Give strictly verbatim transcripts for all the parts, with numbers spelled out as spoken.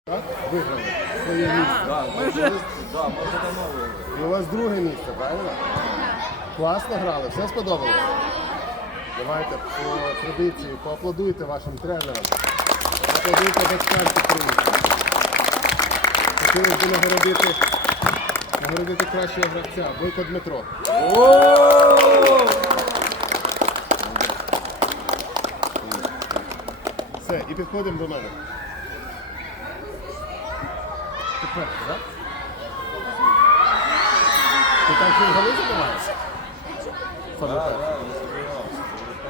Так? Виграли своє місце. Да, ми вже да, ми вже давно виграли. І у вас друге місце, правильно? Класно грали, все сподобалось? Давайте по традиції поаплодуйте вашим тренерам. Аплодуйте батькам підтримки. Хотілося б нагородити, нагородити кращого гравця. Бойко Дмитро. Все, і підходимо до мене. Тепер, так? Ти так же голи забиваєш? Саме Да, так. да, не забивався.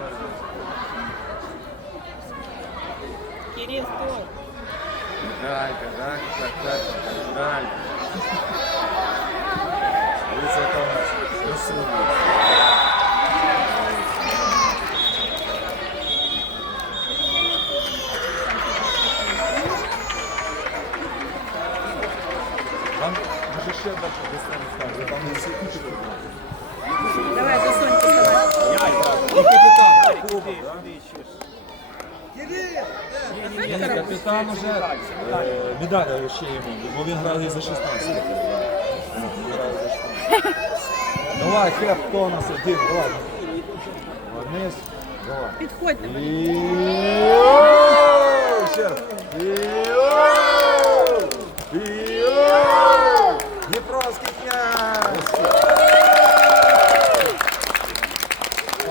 Кирилл, стой. Далька, далька, так, так, далька. Дивіться, яка у нас красива. Там може ще дальше десь ставити, там не всі кучі. Давай, засунь, доставай. І капітан, кубок, да? Ні, капітан уже е, медаль ще йому, бо він грав і за шістнадцять. Давай, хеп, хто у нас один, давай. Вниз, давай. Підходь на мене. І... Ще раз. І...